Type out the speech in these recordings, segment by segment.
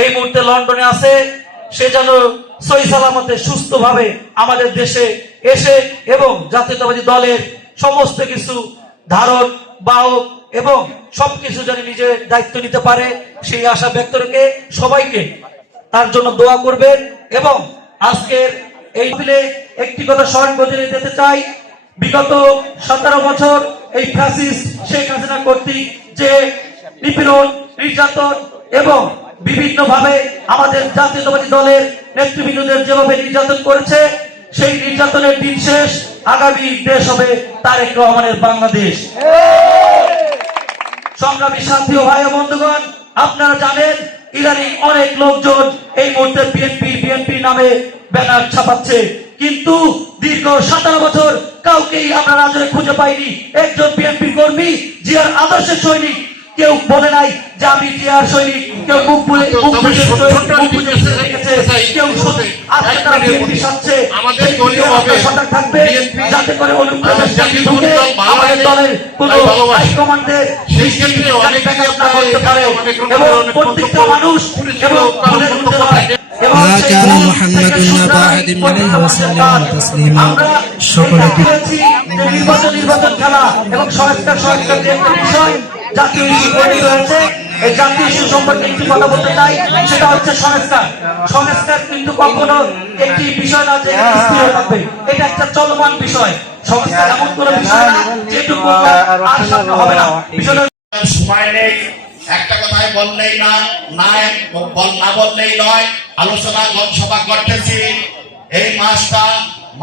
এই মুহূর্তে লন্ডনে আছে। সে যেন সই সালামতে, সুস্থভাবে আমাদের দেশে এসে এবং জাতীয়তাবাদী দলের সমস্ত কিছু ধারণ বাহক এবং সবকিছু যেন নিজের দায়িত্ব নিতে পারে, সেই আশা ব্যক্ত রেখে সবাইকে তার জন্য দোয়া করবেন এবং আজকের এই বিলে একটি কথা স্মরণ করে দিতে চাই। বিগত সতেরো বছর এই ফ্যাসিস্ট শেখ হাসিনা কর্তৃক যে নিপীড়ন নির্যাতন এবং বিভিন্ন ভাবে আমাদের জাতীয়তাবাদী দলের নেতৃবৃন্দদের যেভাবে নির্যাতন করেছে, সেই নির্যাতনের দিন শেষ, আগামী দেশ হবে তারেক রহমানের বাংলাদেশ। সংগ্রামী সাথী ভাই বন্ধুগণ, আপনারা জানেন, ইরানি অনেক লোকজন এই মুহূর্তে বিএনপি বিএনপি নামে ব্যানার ছাপাচ্ছে। কিন্তু দীর্ঘ সতেরো বছর কাউকেই আমরা রাজনে খুঁজে পাইনি। একজন বিএনপি কর্মী জিয়ার আদর্শের সৈনিক কেউ বলে নাই যে আমি সৈনিক কেউ মুখ বুলে মুখ রেখেছে কেউ সত্যি আজকে তারা বিএনপি সাচ্ছে আমাদের দলীয় সজাগ থাকবে যাতে করে অনুপ্রবেশ ঢুকে আমাদের দলের কোন। হাইকমান্ডের এবং প্রত্যেকটা মানুষ এবং ভুলের মা সেই কানা ভুল মুহাম্মাদুন থেকে জাতীয় ইস্যু তৈরি হয়েছে। এই জাতীয় ইস্যু সম্পর্কে একটি কথা বলতে চাই, সেটা হচ্ছে সংস্কার। সংস্কার কিন্তু কখনো একটি বিষয় না যে স্থির থাকবে। এটা একটা চলমান বিষয়। সংস্কার এমন কোনো বিষয় না যেটুকু আর সামনে হবে না। সময় নেই, একটা কথাই বললেই না না না বললেই নয়। আলোচনা সভা করতেছি। এই মাসটা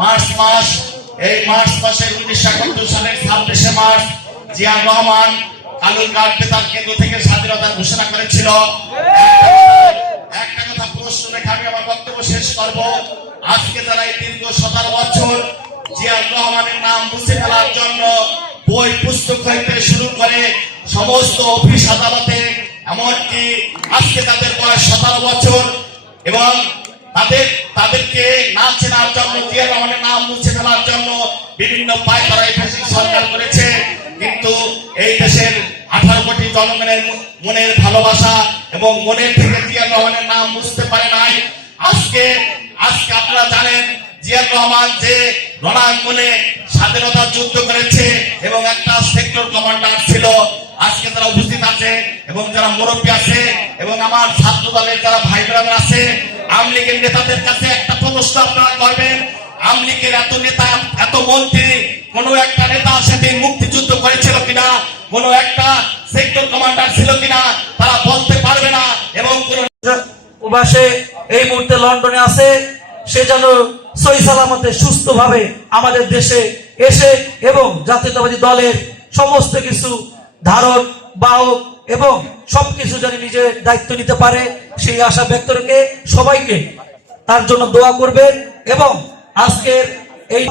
মার্চ মাস, এই মার্চ মাসের উনিশশো একাত্তর সালের ছাব্বিশে মার্চ, জিয়া রহমান কালুরঘাট বেতার কেন্দ্র থেকে স্বাধীনতার ঘোষণা করেছিল। একটা কথা প্রশ্ন রেখে আমি আমার বক্তব্য শেষ করব। আজকে তারা এই দীর্ঘ সতেরো বছর জিয়া রহমানের নাম মুছে ফেলার জন্য বই পুস্তক হইতে শুরু করে সমস্ত অফিস আদালতে, এমনকি আজকে তাদের বয়স সতেরো বছর এবং তাদের, তাদেরকে না চেনার জন্য জিয়া রহমানের নাম মুছে ফেলার জন্য বিভিন্ন পায় তারা এই সরকার করেছে কিন্তু এই দেশের আঠারো কোটি জনগণের মনের ভালোবাসা এবং মনের থেকে জিয়া রহমানের নাম মুছতে পারে নাই। আজকে আজকে আপনারা জানেন জিয়ার রহমান যে রণাঙ্গনে স্বাধীনতা যুদ্ধ করেছে এবং একটা সেক্টর কমান্ডার ছিল। আজকে তারা উপস্থিত আছে এবং যারা মুরব্বী আছে এবং আমার ছাত্র দলের যারা ভাই ব্রাদার আছে, আওয়ামী লীগের নেতাদের কাছে একটা প্রশ্ন আপনারা করবেন। আওয়ামী লীগের এত নেতা, এত মন্ত্রী, কোন একটা নেতা সেদিন মুক্তিযুদ্ধ করেছিল কিনা? কোন একটা সেক্টর কমান্ডার ছিল কিনা, তারা বলতে পারবে না এবং কোন উবাসে এই মুহূর্তে লন্ডনে আছে। সে যেন সই সালামতে, সুস্থভাবে আমাদের দেশে এসে এবং জাতীয়তাবাদী দলের সমস্ত কিছু ধারণ বাহক এবং সবকিছু যেন নিজের দায়িত্ব নিতে পারে, সেই আশা ব্যক্ত রেখে সবাইকে তার জন্য দোয়া করবেন এবং আজকের এই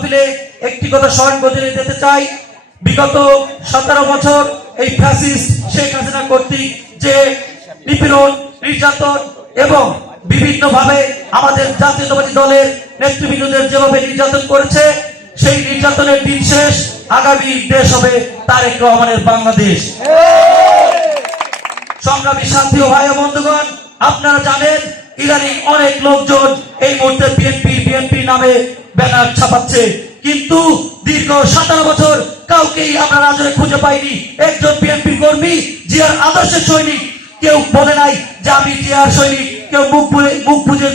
একটি কথা স্মরণ করে দিতে চাই। বিগত সতেরো বছর এই ফ্যাসিস্ট শেখ হাসিনা কর্তৃক যে নিপীড়ন, নির্যাতন এবং বিভিন্ন ভাবে আমাদের জাতীয়তাবাদী দলের নেতৃবৃন্দদের যেভাবে নির্যাতন করেছে, সেই নির্যাতনের দিন শেষ, আগামী দেশ হবে তারেক রহমানের বাংলাদেশ। সংগ্রামী শান্তি ও ভাই বন্ধুগণ, আপনারা জানেন, ইরানি অনেক লোকজন এই মুহূর্তে বিএনপি বিএনপি নামে ব্যানার ছাপাচ্ছে। কিন্তু দীর্ঘ সতেরো বছর কাউকেই আমরা রাজনে খুঁজে পাইনি। একজন বিএনপি কর্মী জিয়ার আদর্শের সৈনিক। কেউ বলে নাই যে আমি জিয়ার সৈনিক। কেউ মুখ বুঝে মুখ বুঝে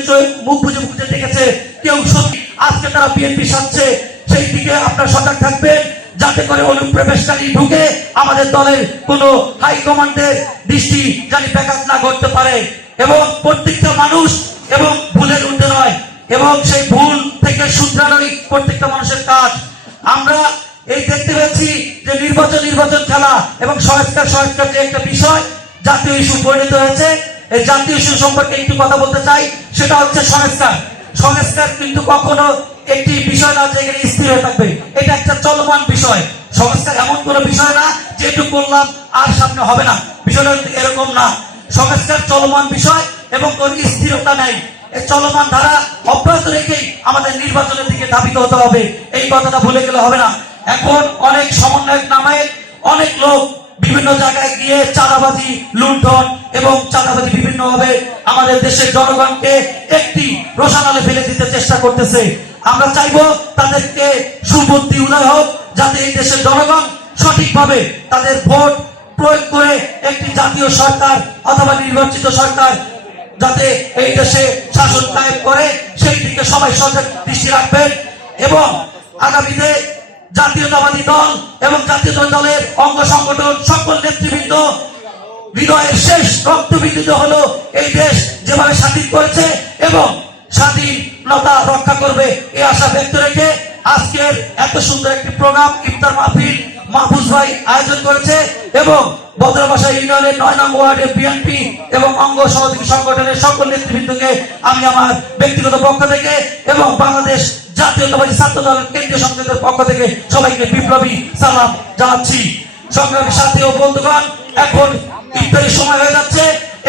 মুখ বুঝে বুঝে দেখেছে। কেউ সত্যি আজকে তারা বিএনপি সাচ্ছে সেই দিকে আপনারা সজাগ থাকবেন। যাতে করে অনুপ্রবেশকারী ঢুকে আমাদের দলের কোন হাইকমান্ডের দৃষ্টি জানি ব্যাঘাত না করতে পারে। এবং প্রত্যেকটা মানুষ এবং ভুলের ঊর্ধ্বে নয়। এবং সেই ভুল থেকে শুধরানোই প্রত্যেকটা মানুষের কাজ। আমরা এই দেখতে পাচ্ছি যে নির্বাচন নির্বাচন খেলা এবং সংস্কার সংস্কার যে একটা বিষয় জাতীয় ইস্যু পরিণত হয়েছে। এই জাতীয় ইস্যু সম্পর্কে একটু কথা বলতে চাই, সেটা হচ্ছে সংস্কার। সংস্কার কিন্তু কখনো একটি বিষয় না যে এখানে স্থির হয়ে থাকবে। এটা একটা চলমান বিষয়। সংস্কার এমন কোনো বিষয় না যে একটু করলাম আর সামনে হবে না। বিষয়টা এরকম না। সংস্কার চলমান বিষয় এবং কোন স্থিরতা নেই। চলমান ধারা অব্যাহত রেখেই আমাদের নির্বাচনের দিকে ধাবিত হতে হবে। এই কথাটা ভুলে গেলে হবে না। এখন অনেক সমন্বয়ক নামে অনেক লোক বিভিন্ন জায়গায় গিয়ে চাঁদাবাজি, লুণ্ঠন এবং চাঁদাবাজি বিভিন্নভাবে আমাদের দেশের জনগণকে একটি রসানালে ফেলে দিতে চেষ্টা করতেছে। আমরা চাইব তাদেরকে সুবুদ্ধি উদয় হোক, যাতে এই দেশের জনগণ সঠিকভাবে তাদের ভোট প্রয়োগ করে একটি জাতীয় সরকার অথবা নির্বাচিত সরকার যাতে এই দেশে শাসন কায়েম করে, সেই দিকে সবাই সজাগ দৃষ্টি রাখবেন এবং আগামীতে জাতীয়তাবাদী দল এবং জাতীয় দলের অঙ্গ সংগঠন সকল নেতৃবৃন্দ, হৃদয়ের শেষ রক্তবিদ্যুত হলো এই দেশ যেভাবে স্বাধীন করেছে এবং স্বাধীনতা রক্ষা করবে, এই আশা ব্যক্ত রেখে আজকের এত সুন্দর একটি প্রোগ্রাম, ইফতার মাহফিল মাহফুজ ভাই আয়োজন করেছে এবং বদরবাসা ইউনিয়নের নয় নং ওয়ার্ডের বিএনপি এবং অঙ্গ সহযোগী সংগঠনের সকল নেতৃবৃন্দকে আমি আমার ব্যক্তিগত পক্ষ থেকে এবং বাংলাদেশ জাতীয়তাবাদী ছাত্র দলের কেন্দ্রীয় সংসদের পক্ষ থেকে সবাইকে বিপ্লবী সালাম জানাচ্ছি। সংগ্রামী সাথী ও বন্ধুগণ, এখন ইফতারির সময় হয়ে যাচ্ছে।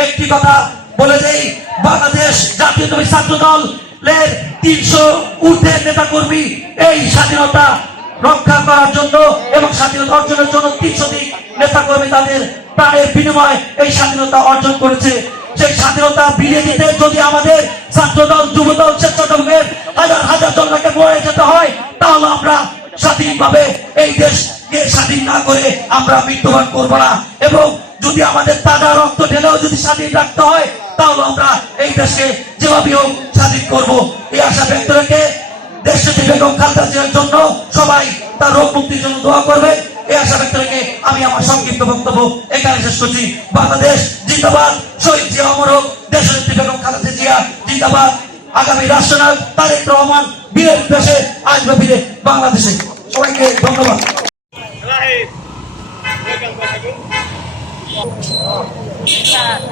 একটি কথা বলে দেই, বাংলাদেশ জাতীয়তাবাদী ছাত্র দলের তিনশো ঊর্ধ্বের নেতা কর্মী এই স্বাধীনতা রক্ষা করার জন্য এবং স্বাধীনতা অর্জনের জন্য তিনশো দিক নেতা কর্মী তাদের প্রাণের বিনিময়ে এই স্বাধীনতা অর্জন করেছে। সেই স্বাধীনতা বিলিয়ে দিতে যদি আমাদের ছাত্রদল, যুবদল, স্বেচ্ছাসেবকের হাজার হাজার জনকে মরে যেতে হয়, তাহলে আমরা স্বাধীনভাবে এই দেশকে স্বাধীন না করে আমরা মৃত্যুবরণ করব না। এবং যদি আমাদের তাজা রক্ত ঢেলেও যদি স্বাধীন রাখতে হয়, তাহলে আমরা এই দেশকে যেভাবে হোক স্বাধীন করব। এই আশা ব্যক্ত রেখে দেশটি বেগম খালেদা জিয়ার জন্য সবাই তার রোগ মুক্তির জন্য দোয়া করবে। এই আশা ব্যক্ত রেখে আমি আমার সংক্ষিপ্ত বক্তব্য এখানে শেষ করছি। বাংলাদেশ জিন্দাবাদ। শহীদ জিয়া অমর হোক দেশনেত্রী বেগম খালেদা জিয়া জিন্দাবাদ। আগামী রাষ্ট্রনায়ক তারেক রহমান বীরের দেশে আসবে ফিরে বাংলাদেশে। সবাইকে ধন্যবাদ। জিন্দাবাদ